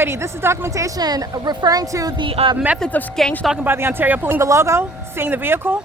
Alrighty, this is documentation referring to the methods of gang stalking by the Ontario Police. The logo, seeing the vehicle.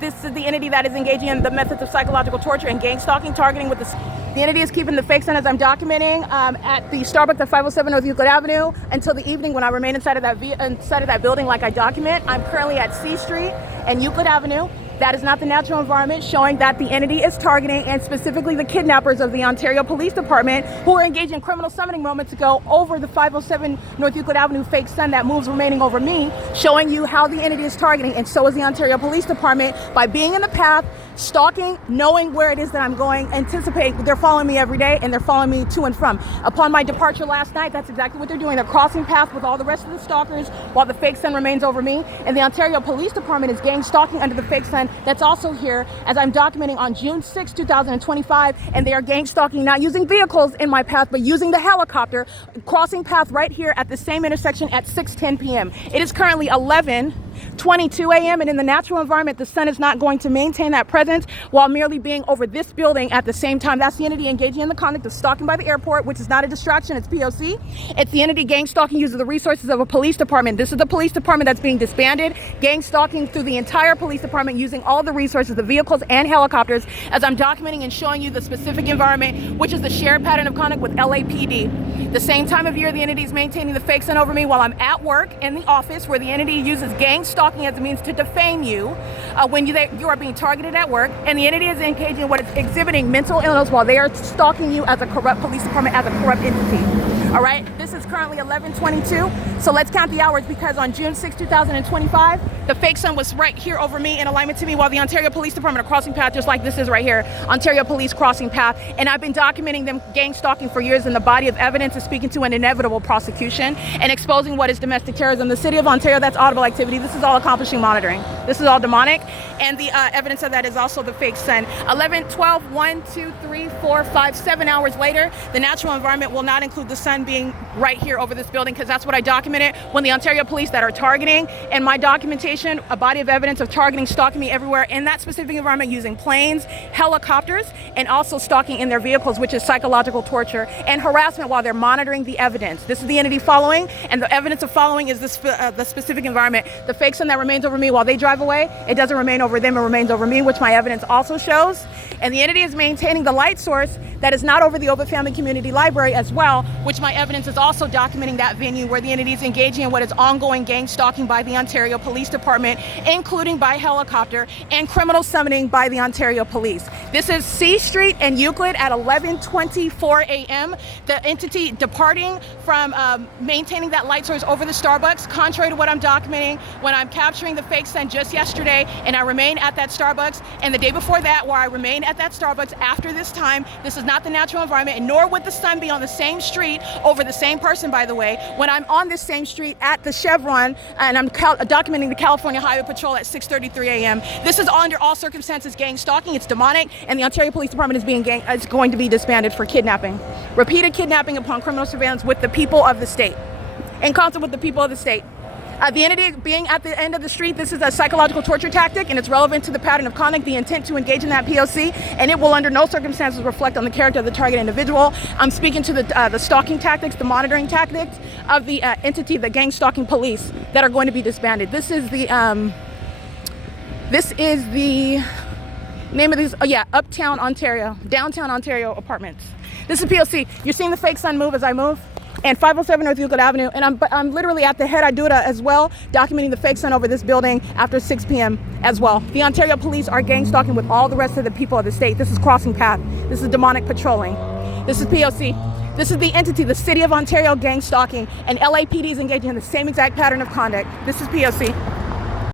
This is the entity that is engaging in the methods of psychological torture and gang stalking, targeting with the entity is keeping the fake sign as I'm documenting at the Starbucks at 507 North Euclid Avenue until the evening when I remain inside of that building like I document. I'm currently at C Street and Euclid Avenue. That is not the natural environment, showing that the entity is targeting, and specifically the kidnappers of the Ontario Police Department, who are engaged in criminal summoning moments ago over the 507 North Euclid Avenue fake sun that moves remaining over me, showing you how the entity is targeting, and so is the Ontario Police Department, by being in the path, stalking, knowing where it is that I'm going, anticipating. They're following me every day, and they're following me to and from. Upon my departure last night, that's exactly what they're doing. They're crossing paths with all the rest of the stalkers while the fake sun remains over me, and the Ontario Police Department is gang stalking under the fake sun that's also here as I'm documenting on June 6, 2025, and they are gang stalking, not using vehicles in my path, but using the helicopter, crossing path right here at the same intersection at 6:10 p.m. It is currently 11:22 a.m. and in the natural environment, the sun is not going to maintain that presence while merely being over this building at the same time. That's the entity engaging in the conduct of stalking by the airport, which is not a distraction, it's P.O.C. It's the entity gang stalking using the resources of a police department. This is the police department that's being disbanded, gang stalking through the entire police department using all the resources, the vehicles and helicopters, as I'm documenting and showing you the specific environment, which is the shared pattern of conduct with LAPD. The same time of year, the entity is maintaining the fake sun over me while I'm at work in the office, where the entity uses gang stalking as a means to defame you when you are being targeted at work, and the entity is engaging in what is exhibiting mental illness while they are stalking you as a corrupt police department, as a corrupt entity. All right, this is currently 11:22, so let's count the hours, because on June 6, 2025, the fake sun was right here over me in alignment to me while the Ontario Police Department are crossing path, just like this is right here, Ontario Police crossing path, and I've been documenting them gang stalking for years, and the body of evidence is speaking to an inevitable prosecution and exposing what is domestic terrorism. The City of Ontario, that's audible activity. This is all accomplishing monitoring. This is all demonic, and the evidence of that is also the fake sun. 11, 12, 1, 2, 3, 4, 5, 7 hours later, the natural environment will not include the sun being right here over this building, because that's what I documented when the Ontario Police that are targeting, and my documentation, a body of evidence of targeting, stalking me everywhere in that specific environment using planes, helicopters, and also stalking in their vehicles, which is psychological torture and harassment while they're monitoring the evidence. This is the entity following, and the evidence of following is this, the specific environment. The fake sun that remains over me while they drive away, it doesn't remain over them, it remains over me, which my evidence also shows. And the entity is maintaining the light source that is not over the Ovid Family Community Library as well, which my evidence is also documenting that venue where the entity is engaging in what is ongoing gang stalking by the Ontario Police Department, including by helicopter, and criminal summoning by the Ontario Police. This is C Street and Euclid at 11:24 a.m. The entity departing from maintaining that light source over the Starbucks, contrary to what I'm documenting when I'm capturing the fake sun just yesterday, and I remain at that Starbucks, and the day before that, where I remain at that Starbucks after this time. This is not the natural environment, and nor would the sun be on the same street over the same person, by the way, when I'm on this same street at the Chevron, and I'm documenting the California Highway Patrol at 6:33 a.m. This is under all circumstances gang stalking. It's demonic, and the Ontario Police Department is going to be disbanded for kidnapping. Repeated kidnapping upon criminal surveillance with the people of the state, in concert with the people of the state. The entity being at the end of the street, this is a psychological torture tactic, and it's relevant to the pattern of conduct, the intent to engage in that P.O.C., and it will under no circumstances reflect on the character of the target individual. I'm speaking to the stalking tactics, the monitoring tactics of the entity, the gang stalking police, that are going to be disbanded. This is the name of these, Uptown Ontario, Downtown Ontario apartments. This is P.O.C. You're seeing the fake sun move as I move, and 507 North Euclid Avenue, and I'm literally at the head Iduta as well, documenting the fake sun over this building after 6 p.m. as well. The Ontario Police are gang stalking with all the rest of the people of the state. This is crossing path. This is demonic patrolling. This is P.O.C. This is the entity, the City of Ontario gang stalking, and LAPD is engaging in the same exact pattern of conduct. This is P.O.C.